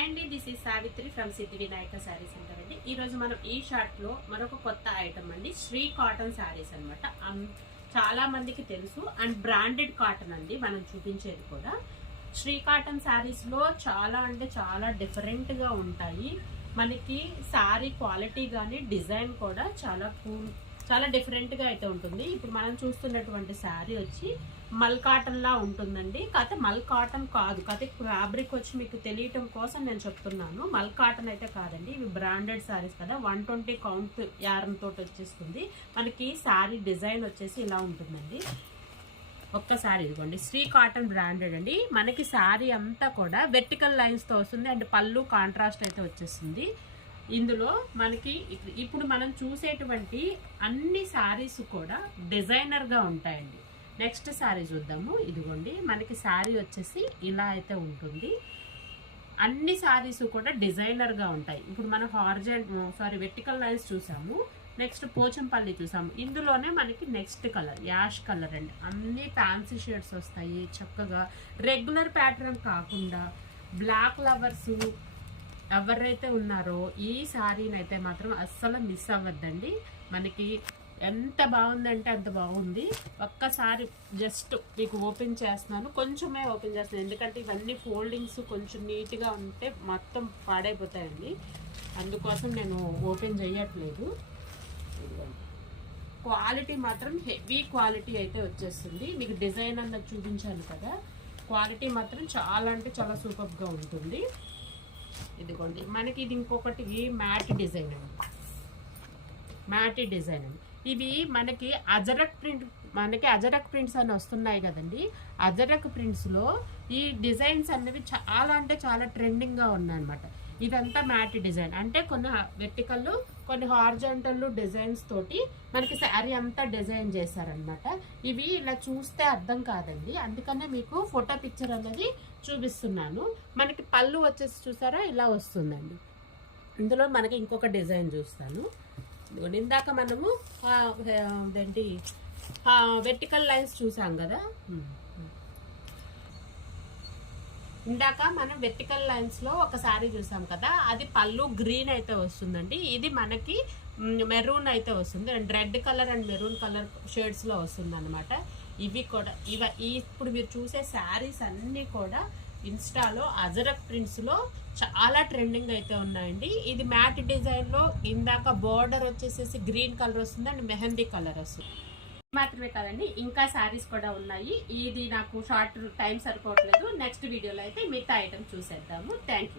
Hi అండి, this is Savitri from Siddhi Vinayaka saris centre అండి. ఈరోజు మనం ఈ షార్ట్లో మరొక కొత్త ఐటమ్ అండి, శ్రీ కాటన్ శారీస్ అనమాట. చాలా మందికి తెలుసు అండ్ బ్రాండెడ్ కాటన్ అండి మనం చూపించేది కూడా. శ్రీ కాటన్ శారీస్లో చాలా అంటే చాలా డిఫరెంట్గా ఉంటాయి. మనకి శారీ క్వాలిటీ కానీ డిజైన్ కూడా చాలా డిఫరెంట్గా అయితే ఉంటుంది. ఇప్పుడు మనం చూస్తున్నటువంటి శారీ వచ్చి మల్ కాటన్ లా ఉంటుందండి. కాకపోతే మల్ కాటన్ కాదు, కాకపోతే ఫ్యాబ్రిక్ వచ్చి మీకు తెలియటం కోసం నేను చెప్తున్నాను. మల్ కాటన్ అయితే కాదండి, ఇవి బ్రాండెడ్ శారీస్ కదా. 120 కౌంట్ యారన్ తోటి వచ్చేస్తుంది. మనకి శారీ డిజైన్ వచ్చేసి ఇలా ఉంటుందండి. ఒక్కసారి ఇదిగోండి, శ్రీ కాటన్ బ్రాండెడ్ అండి. మనకి శారీ అంతా కూడా వెర్టికల్ లైన్స్తో వస్తుంది అండ్ పళ్ళు కాంట్రాస్ట్ అయితే వచ్చేస్తుంది. ఇందులో మనకి ఇప్పుడు మనం చూసేటువంటి అన్ని శారీస్ కూడా డిజైనర్గా ఉంటాయండి. నెక్స్ట్ శారీ చూద్దాము. ఇదిగోండి, మనకి శారీ వచ్చేసి ఇలా అయితే ఉంటుంది. అన్ని శారీస్ కూడా డిజైనర్గా ఉంటాయి. ఇప్పుడు మనం వెర్టికల్ లైన్స్ చూసాము. నెక్స్ట్ పోచంపల్లి చూసాము. ఇందులోనే మనకి నెక్స్ట్ కలర్ యాష్ కలర్ అండి. అన్ని ఫ్యాన్సీ షేడ్స్ వస్తాయి చక్కగా. రెగ్యులర్ ప్యాటర్న్ కాకుండా బ్లాక్ లవర్స్ ఎవరైతే ఉన్నారో ఈ శారీని అయితే మాత్రం అస్సలు మిస్ అవ్వద్దండి. మనకి ఎంత బాగుందంటే అంత బాగుంది. ఒక్కసారి జస్ట్ మీకు ఓపెన్ చేస్తున్నాను, కొంచెమే ఓపెన్ చేస్తున్నాను, ఎందుకంటే ఇవన్నీ ఫోల్డింగ్స్ కొంచెం నీట్గా ఉంటే మొత్తం పాడైపోతాయండి. అందుకోసం నేను ఓపెన్ చేయట్లేదు. క్వాలిటీ మాత్రం హెవీ క్వాలిటీ అయితే వచ్చేస్తుంది. మీకు డిజైన్ అన్నది చూపించాను కదా, క్వాలిటీ మాత్రం చాలా అంటే చాలా సూపర్గా ఉంటుంది. ఇదిగోండి, మనకి ఇది ఇంకొకటి మ్యాట్ డిజైన్ అండి. మ్యాట్ డిజైన్ అండి. ఇవి మనకి అజరక్ ప్రింట్స్ అని వస్తున్నాయి కదండి. అజరక్ ప్రింట్స్లో ఈ డిజైన్స్ అనేవి చాలా అంటే చాలా ట్రెండింగ్గా ఉన్నాయన్నమాట. ఇదంతా మ్యాట్ డిజైన్ అంటే కొన్ని వెర్టికల్ కొన్ని హార్జాంటల్ డిజైన్స్ తోటి మనకి శారీ అంతా డిజైన్ చేశారనమాట. ఇవి ఇలా చూస్తే అర్థం కాదండి, అందుకనే మీకు ఫోటో పిక్చర్ అనేది చూపిస్తున్నాను. మనకి పళ్ళు వచ్చేసి చూసారా ఇలా వస్తుందండి. ఇందులో మనకి ఇంకొక డిజైన్ చూస్తాను. ఇందాక మనము అదేంటి వెర్టికల్ లైన్స్ చూసాం కదా, ఇందాక మనం వెర్టికల్ లైన్స్లో ఒక శారీ చూసాం కదా, అది పళ్ళు గ్రీన్ అయితే వస్తుందండి. ఇది మనకి మెరూన్ అయితే వస్తుంది and red colour and maroon colour షేడ్స్లో వస్తుంది అనమాట. ఇవి కూడా ఇప్పుడు మీరు చూసే శారీస్ అన్నీ కూడా ఇన్స్టాలో అజరక్ ప్రింట్స్లో చాలా ట్రెండింగ్ అయితే ఉన్నాయండి. ఇది మ్యాట్ డిజైన్లో ఇందాక బోర్డర్ వచ్చేసేసి గ్రీన్ కలర్ వస్తుంది అండ్ మెహందీ కలర్ వస్తుంది. మాత్రమే కాదండి, ఇంకా శారీస్ కూడా ఉన్నాయి. ఇది నాకు షార్ట్ టైం సరిపోవట్లేదు. నెక్స్ట్ వీడియోలో అయితే మిగతా ఐటమ్ చూసేద్దాము. Thank you.